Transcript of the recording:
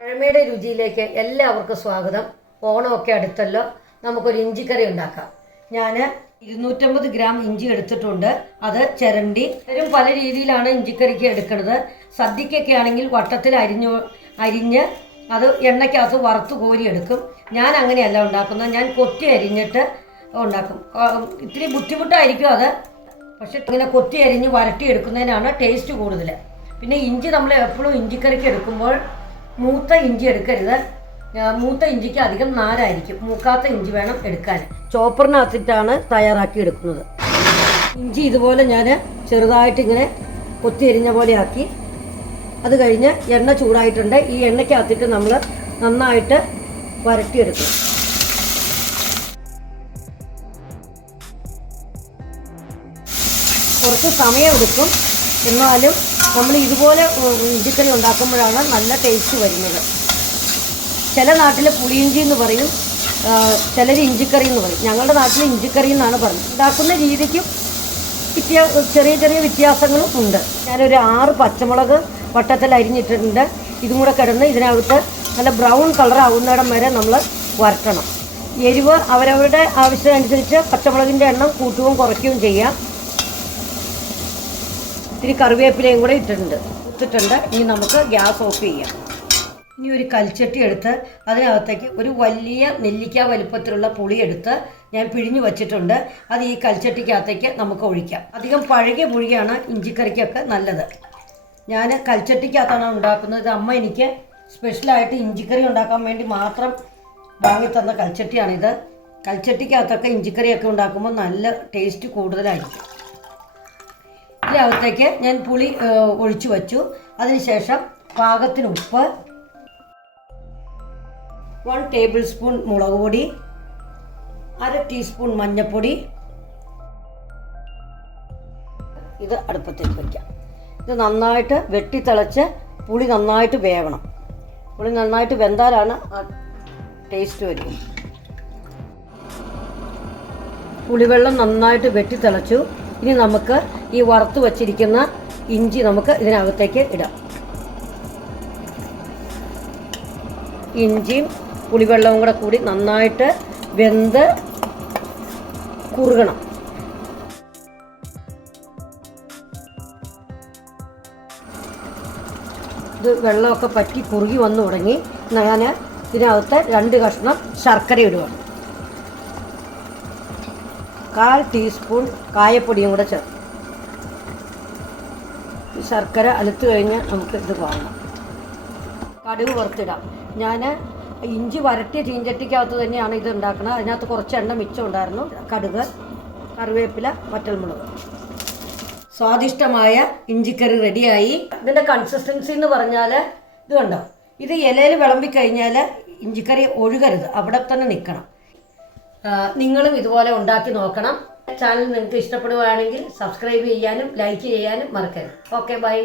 പഴമയുടെ രുചിയിലേക്ക് എല്ലാവർക്കും സ്വാഗതം. ഓണമൊക്കെ അടുത്തല്ലോ. നമുക്കൊരു ഇഞ്ചിക്കറി ഉണ്ടാക്കാം. ഞാൻ ഇരുന്നൂറ്റമ്പത് ഗ്രാം ഇഞ്ചി എടുത്തിട്ടുണ്ട്. അത് ചിരണ്ടി. ഇവരും പല രീതിയിലാണ് ഇഞ്ചിക്കറിക്ക് എടുക്കുന്നത്. സദ്യക്കൊക്കെ ആണെങ്കിൽ വട്ടത്തിൽ അരിഞ്ഞു അരിഞ്ഞ് അത് എണ്ണയ്ക്കകത്ത് വറുത്ത് കോരി എടുക്കും. ഞാൻ അങ്ങനെയല്ല ഉണ്ടാക്കുന്നത്. ഞാൻ കൊത്തി അരിഞ്ഞിട്ട് ഉണ്ടാക്കും. ഇത്തിരി ബുദ്ധിമുട്ടായിരിക്കും അത്. പക്ഷെ ഇങ്ങനെ കൊത്തി അരിഞ്ഞ് വരട്ടി എടുക്കുന്നതിനാണ് ടേസ്റ്റ് കൂടുതൽ പിന്നെ ഇഞ്ചി നമ്മൾ എപ്പോഴും ഇഞ്ചിക്കറിക്ക് എടുക്കുമ്പോൾ മൂത്ത ഇഞ്ചി എടുക്കരുത്. മൂത്ത ഇഞ്ചിക്ക് അധികം നാരായിരിക്കും. മൂക്കാത്ത ഇഞ്ചി വേണം എടുക്കാൻ. ചോപ്പറിനകത്തിട്ടാണ് തയ്യാറാക്കി എടുക്കുന്നത്. ഇഞ്ചി ഇതുപോലെ ഞാൻ ചെറുതായിട്ട് ഇങ്ങനെ കൊത്തി എരിഞ്ഞ പോലെ ആക്കി. അത് കഴിഞ്ഞ് എണ്ണ ചൂടായിട്ടുണ്ട്. ഈ എണ്ണയ്ക്കകത്തിട്ട് നമ്മൾ നന്നായിട്ട് വരട്ടിയെടുക്കും കുറച്ച് സമയമെടുക്കും. എന്നാലും നമ്മൾ ഇതുപോലെ ഇഞ്ചിക്കറി ഉണ്ടാക്കുമ്പോഴാണ് നല്ല ടേസ്റ്റ് വരുന്നത്. ചില നാട്ടിൽ പുളിയിഞ്ചി എന്ന് പറയും ചിലർ ഇഞ്ചിക്കറി എന്ന് പറയും. ഞങ്ങളുടെ നാട്ടിൽ ഇഞ്ചിക്കറി എന്നാണ് പറയുന്നത് ഉണ്ടാക്കുന്ന രീതിക്കും വ്യത്യാ ചെറിയ ചെറിയ വ്യത്യാസങ്ങളും ഉണ്ട്. ഞാനൊരു ആറ് പച്ചമുളക് വട്ടത്തിൽ അരിഞ്ഞിട്ടുണ്ട്. ഇതും കൂടെ കിടന്ന് ഇതിനകത്ത് നല്ല ബ്രൗൺ കളർ ആവുന്നിടം വരെ നമ്മൾ വരട്ടണം. എരിവ് അവരവരുടെ ആവശ്യമനുസരിച്ച് പച്ചമുളകിന്റെ എണ്ണം കൂട്ടുകയും കുറയ്ക്കുകയും ചെയ്യാം. ഇത്തിരി കറിവേപ്പിലയും കൂടെ ഇട്ടിട്ടുണ്ട്. ഇട്ടിട്ടുണ്ട്. ഇനി നമുക്ക് ഗ്യാസ് ഓഫ് ചെയ്യാം. ഇനി ഒരു കൽച്ചട്ടി എടുത്ത് അതിനകത്തേക്ക് ഒരു വലിയ നെല്ലിക്ക വലുപ്പത്തിലുള്ള പുളി എടുത്ത് ഞാൻ പിഴിഞ്ഞു വച്ചിട്ടുണ്ട്. അത് ഈ കൽച്ചട്ടിക്കകത്തേക്ക് നമുക്ക് ഒഴിക്കാം. അധികം പഴകിയ പുഴിയാണ് ഇഞ്ചിക്കറിക്കൊക്കെ നല്ലത്. ഞാൻ കൽച്ചട്ടിക്കകത്താണ് ഉണ്ടാക്കുന്നത്. അമ്മ എനിക്ക് സ്പെഷ്യലായിട്ട് ഇഞ്ചിക്കറി ഉണ്ടാക്കാൻ വേണ്ടി മാത്രം വാങ്ങിത്തന്ന കൽച്ചട്ടിയാണിത്. കൽച്ചട്ടിക്കകത്തൊക്കെ ഇഞ്ചിക്കറിയൊക്കെ ഉണ്ടാക്കുമ്പോൾ നല്ല ടേസ്റ്റ് കൂടുതലായിരിക്കും. ഇതിനകത്തേക്ക് ഞാൻ പുളി ഒഴിച്ചു വച്ചു. അതിനുശേഷം പാകത്തിന് ഉപ്പ്. വൺ ടേബിൾ സ്പൂൺ മുളക് പൊടി. അര ടീസ്പൂൺ മഞ്ഞൾപ്പൊടി ഇത് അടുപ്പത്തേക്ക് വയ്ക്കാം ഇത് നന്നായിട്ട് വെട്ടിത്തിളച്ച് പുളി നന്നായിട്ട് വേവണം. പുളി നന്നായിട്ട് വെന്താലാണ് ആ ടേസ്റ്റ് വരും പുളിവെള്ളം നന്നായിട്ട് വെട്ടിത്തിളച്ചു. ഇനി നമുക്ക് ഈ വറുത്ത് വച്ചിരിക്കുന്ന ഇഞ്ചി നമുക്ക് ഇതിനകത്തേക്ക് ഇടാം. ഇഞ്ചിയും പുളിവെള്ളവും കൂടെ കൂടി നന്നായിട്ട് വെന്ത് കുറുകണം. ഇത് വെള്ളമൊക്കെ പറ്റി കുറുകി വന്നു തുടങ്ങി. ഞാൻ ഇതിനകത്ത് രണ്ട് കഷ്ണം ശർക്കര ഇടുകയാണ് കാൽ ടീസ്പൂൺ കായപ്പൊടിയും കൂടെ ഈ ശർക്കര അലുത്ത് കഴിഞ്ഞ് നമുക്ക് ഇത് വാങ്ങാം. കടുക് വറുത്തിടാം. ഞാൻ ഇഞ്ചി വരട്ടിയ ചീഞ്ചട്ടിക്കകത്ത് തന്നെയാണ് ഇത് ഉണ്ടാക്കുന്നത് അതിനകത്ത് കുറച്ച് എണ്ണ മിച്ചം ഉണ്ടായിരുന്നു. കടുക് കറിവേപ്പില വറ്റൽമുളക്. സ്വാദിഷ്ടമായ ഇഞ്ചിക്കറി റെഡിയായി. ഇതിന്റെ കൺസിസ്റ്റൻസി എന്ന് പറഞ്ഞാൽ ഇത് കണ്ടോ? ഇത് ഇലയിൽ വിളമ്പിക്കഴിഞ്ഞാൽ ഇഞ്ചിക്കറി ഒഴുകരുത്. അവിടെ തന്നെ നിൽക്കണം. നിങ്ങളും ഇതുപോലെ ഉണ്ടാക്കി നോക്കണം. ചാനൽ നിങ്ങൾക്ക് ഇഷ്ടപ്പെടുകയാണെങ്കിൽ സബ്സ്ക്രൈബ് ചെയ്യാനും ലൈക്ക് ചെയ്യാനും മറക്കരുത്. Okay bye